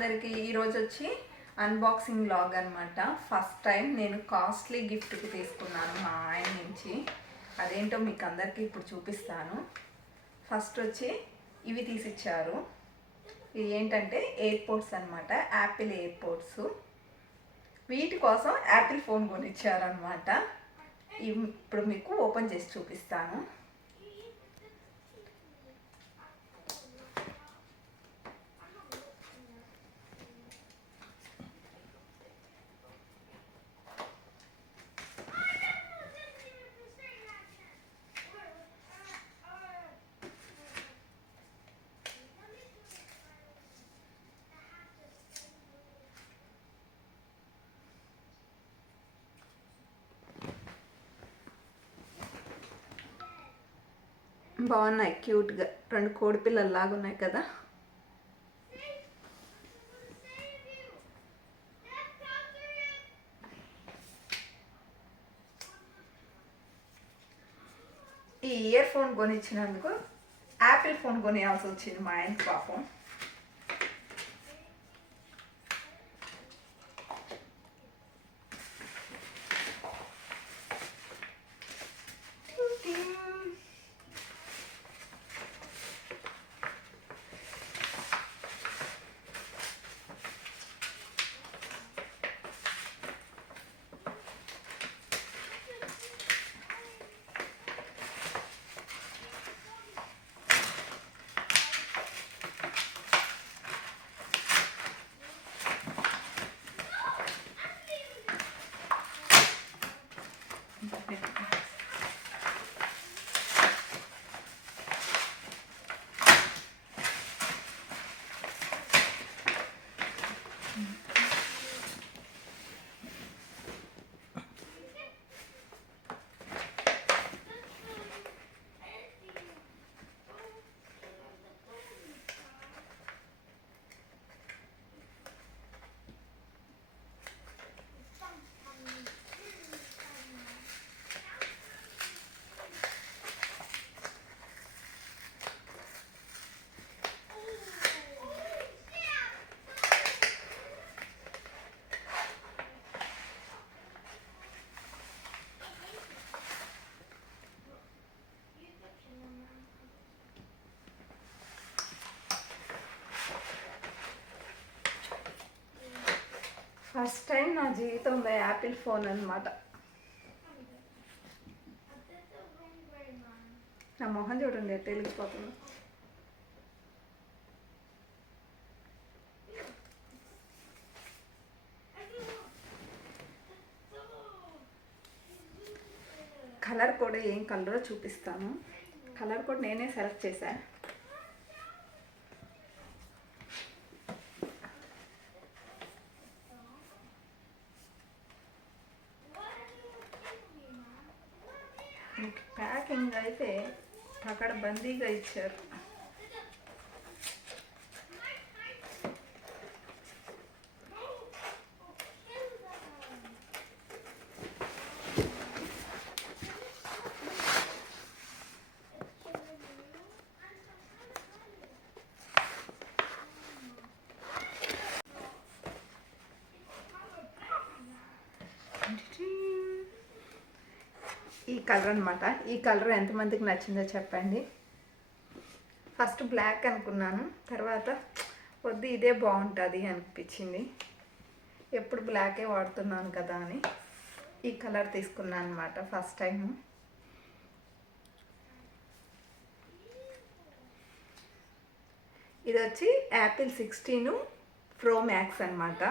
అందరికీ ఈరోజు వచ్చి అన్బాక్సింగ్ లాగ్ అనమాట ఫస్ట్ టైం నేను కాస్ట్లీ గిఫ్ట్కి తీసుకున్నాను మా ఆయన నుంచి. అదేంటో మీకు అందరికీ ఇప్పుడు చూపిస్తాను. ఫస్ట్ వచ్చి ఇవి తీసిచ్చారు. ఇవి ఏంటంటే ఎయిర్పోర్ట్స్ అనమాట యాపిల్ ఎయిర్పోర్ట్స్ వీటి కోసం యాపిల్ ఫోన్ కొనిచ్చారనమాట ఇవి ఇప్పుడు మీకు ఓపెన్ చేసి చూపిస్తాను. బాగున్నాయి క్యూట్గా. రెండు కోడి పిల్లల్లాగా ఉన్నాయి కదా. ఈ ఇయర్ ఫోన్ కొనిచ్చినందుకు యాపిల్ ఫోన్ కొనియాల్సి వచ్చింది మా ఆయన పాపం. Mm-hmm. ఫస్ట్ టైం నా జీవితంలో యాపిల్ ఫోన్ అనమాట నా మొహం చూడండి ఎట్ట కలర్ కూడా ఏం కలరో చూపిస్తాను. కలర్ కూడా నేనే సెలెక్ట్ చేశాను ప్యాకింగ్ అయితే అక్కడ బందీగా ఇచ్చారు. ఈ కలర్ అనమాట ఈ కలర్ ఎంతమందికి నచ్చిందో చెప్పండి. ఫస్ట్ బ్లాక్ అనుకున్నాను. తర్వాత వద్దు ఇదే బాగుంటుంది అనిపించింది. ఎప్పుడు బ్లాకే వాడుతున్నాను కదా అని ఈ కలర్ తీసుకున్నాను అనమాట ఫస్ట్ టైము ఇది వచ్చి యాపిల్ సిక్స్టీను ప్రో మ్యాక్స్ అనమాట